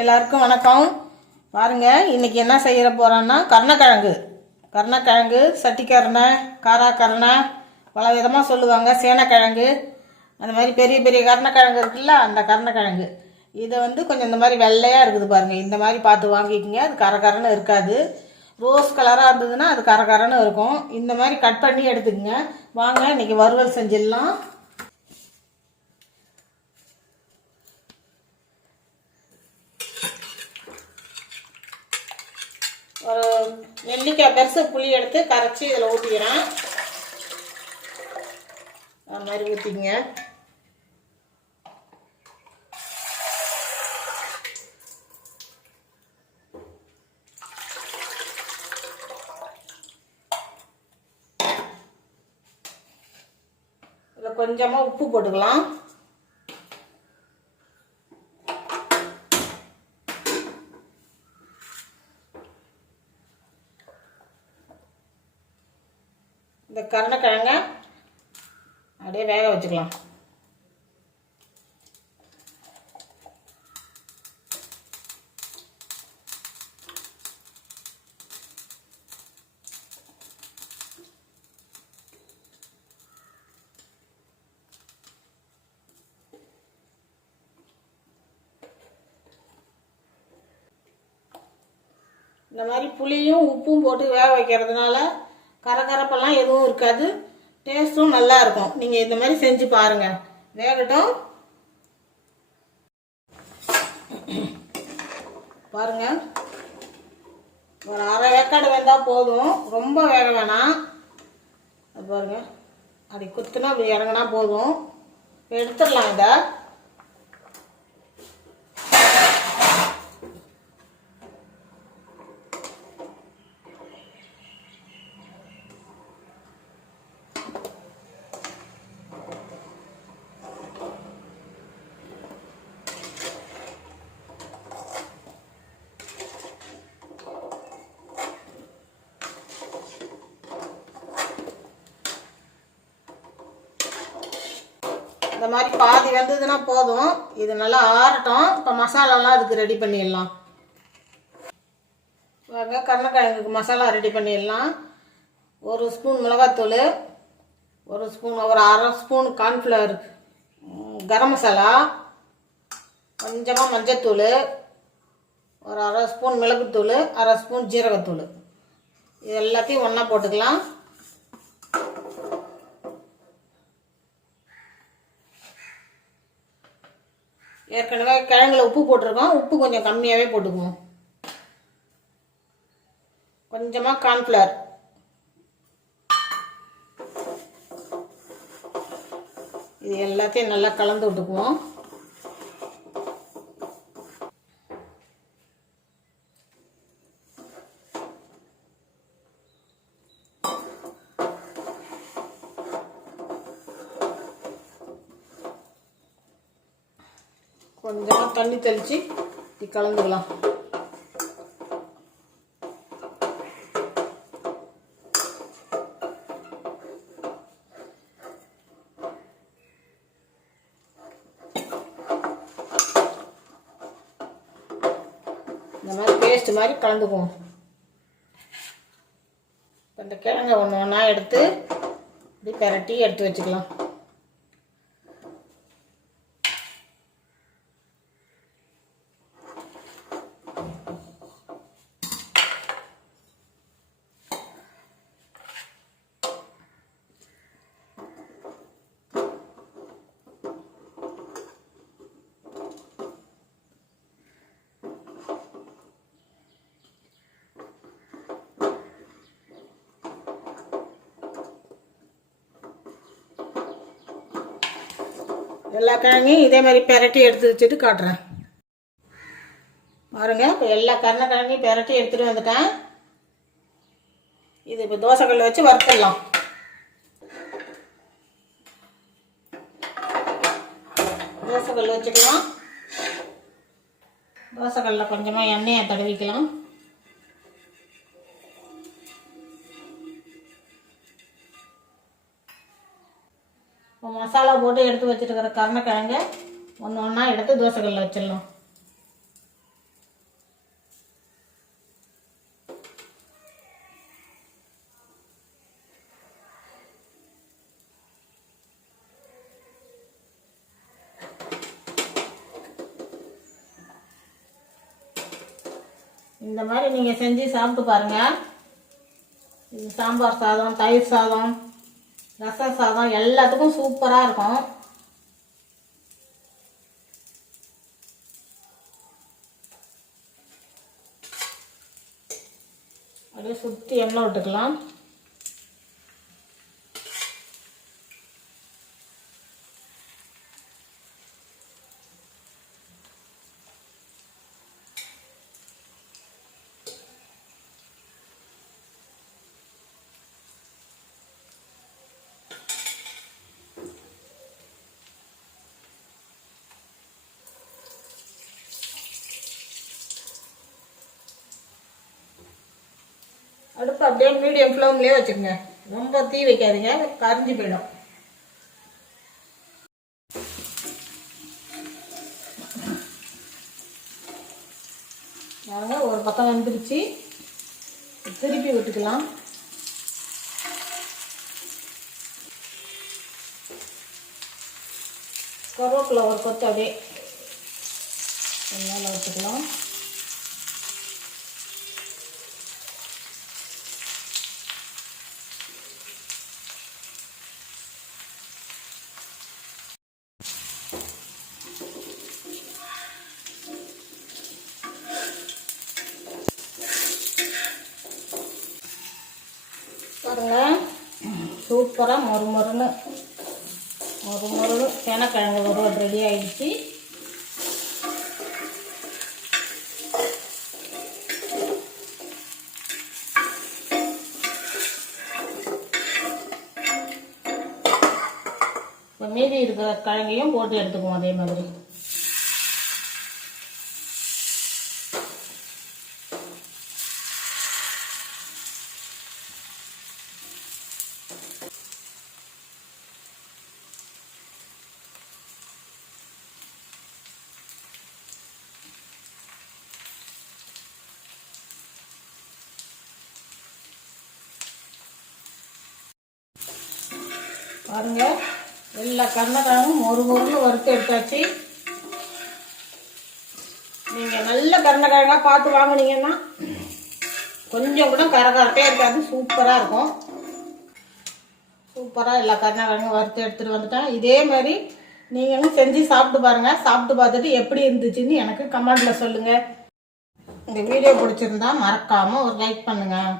எல்லாருக்கும் வணக்கம். பாருங்க, இன்னைக்கு என்ன செய்ய போறோம்னா கருணக்கிழங்கு, சட்டிக்கரணை, காராக்கரணை, பல விதமாக சொல்லுவாங்க. சேனக்கிழங்கு, அந்த மாதிரி பெரிய பெரிய கருணக்கிழங்கு இருக்குல்ல, அந்த கருணக்கிழங்கு இதை கொஞ்சம் இந்த மாதிரி வெள்ளையாக இருக்குது பாருங்கள். இந்த மாதிரி பார்த்து வாங்கிக்கோங்க. அது கரகரன்னு இருக்காது. ரோஸ் கலராக இருந்ததுன்னா அது கரகரன்னு இருக்கும். இந்த மாதிரி கட் பண்ணி எடுத்துக்கோங்க. வாங்க இன்னைக்கு வறுவல் செஞ்சிடலாம். ஒரு நெல்லிக்காய் பெருசு புளி எடுத்து கரைச்சி இதில் ஊற்றிக்கிறேன். அது மாதிரி ஊற்றிங்க. இதில் கொஞ்சமாக உப்பு போட்டுக்கலாம். இந்த கருணக்கிழங்க அப்படியே வேக வச்சுக்கலாம். இந்த மாதிரி புளியும் உப்பும் போட்டு வேக வைக்கிறதுனால கரகரப்பெல்லாம் எதுவும் இருக்காது. டேஸ்ட்டும் நல்லா இருக்கும். நீங்கள் இந்த மாதிரி செஞ்சு பாருங்கள். வேகட்டும். பாருங்கள், ஒரு அரை வேக்காடு வெந்தால் போதும். ரொம்ப வேக வேணாம். அது பாருங்கள், அப்படி குத்துனா அப்படி இறங்கினா போதும். எடுத்துடலாம். இதை இந்த மாதிரி பாதி வந்ததுன்னா போதும். இது நல்லா ஆறட்டும். இப்போ மசாலாலாம் அதுக்கு ரெடி பண்ணிடலாம். வாங்க, கருணக்கிழங்குக்கு மசாலா ரெடி பண்ணிடலாம். ஒரு ஸ்பூன் மிளகாத்தூள், ஒரு அரை ஸ்பூன் கார்ன்ஃப்ளவர், கரம் மசாலா, கொஞ்சமாக மஞ்சத்தூள், ஒரு அரை ஸ்பூன் மிளகுத்தூள், அரை ஸ்பூன் ஜீரகத்தூள். இது எல்லாத்தையும் ஒன்றா போட்டுக்கலாம். ஏற்கனவே கிழங்குல உப்பு போட்டிருக்கோம். உப்பு கொஞ்சம் கம்மியாகவே போட்டுக்குவோம். கொஞ்சமாக கார்ன்ஃப்ளவர், இது எல்லாத்தையும் நல்லா கலந்து விட்டுக்குவோம். கொஞ்சமாக தண்ணி தெளித்து இப்படி கலந்துக்கலாம். இந்த மாதிரி பேஸ்ட் மாதிரி கலந்துக்குவோம். இந்த கிழங்கை ஒன்று ஒன்றா எடுத்து இப்படி பெரட்டி எடுத்து வச்சுக்கலாம். எல்லா கிழங்கையும் இதே மாதிரி பெரட்டி எடுத்து வச்சுட்டு காட்டுறேன். பாருங்கள், இப்போ எல்லா கருணக்கிழங்கையும் பெரட்டி எடுத்துகிட்டு வந்துட்டேன். இது இப்போ தோசைக்கல்ல வச்சு வறுத்துடலாம். தோசைக்கல் வச்சுக்கலாம். தோசைக்கல்ல கொஞ்சமாக எண்ணெயை தடவிக்கலாம். இப்போ மசாலா போட்டு எடுத்து வச்சுருக்கிற கருணக்கிழங்க ஒன்று ஒன்றா எடுத்து தோசைக்கல்லில் வச்சிடலாம். இந்த மாதிரி நீங்கள் செஞ்சு சாப்பிட்டு பாருங்கள். இது சாம்பார் சாதம், தயிர் சாதம், ரசம் சாதம் எல்லாத்துக்கும் சூப்பராக இருக்கும். அப்படியே சுற்றி எண்ணெய் விட்டுக்கலாம். அடுப்பு அப்படியே மீடியம் ஃப்ளேம்லேயே வச்சுக்கோங்க. ரொம்ப தீ வைக்காதீங்க, கரிஞ்சு போயிடும். பாருங்க, ஒரு பக்கம் வந்துருச்சு. திருப்பி விட்டுக்கலாம். கருவேப்பிலை ஒரு கொத்து அப்படியே மேலே வச்சுக்கலாம். பாருங்க, சூப்பராக மொறுமொறுன்னு சேனக்கிழங்கு வறுவல் ரெடி ஆகிடுச்சு. இப்போ மீதி இருக்கிற கிழங்கையும் போட்டு எடுத்துக்குவோம் அதே மாதிரி. பாருங்க, எல்லா கருணக்கிழங்கும் மொறுமொறுன்னு வறுத்து எடுத்தாச்சு. நீங்கள் நல்ல கருணக்கிழங்கா பார்த்து வாங்கினீங்கன்னா கொஞ்சம் கூட கரகரப்பே இருக்காது, சூப்பராக இருக்கும். சூப்பராக எல்லா கருணக்கிழங்கும் வறுத்து எடுத்துகிட்டு வந்துட்டேன். இதே மாதிரி நீங்களும் செஞ்சு சாப்பிட்டு பாருங்கள். சாப்பிட்டு பார்த்துட்டு எப்படி இருந்துச்சுன்னு எனக்கு கமெண்டில் சொல்லுங்கள். இந்த வீடியோ பிடிச்சிருந்தா மறக்காமல் ஒரு லைக் பண்ணுங்கள்.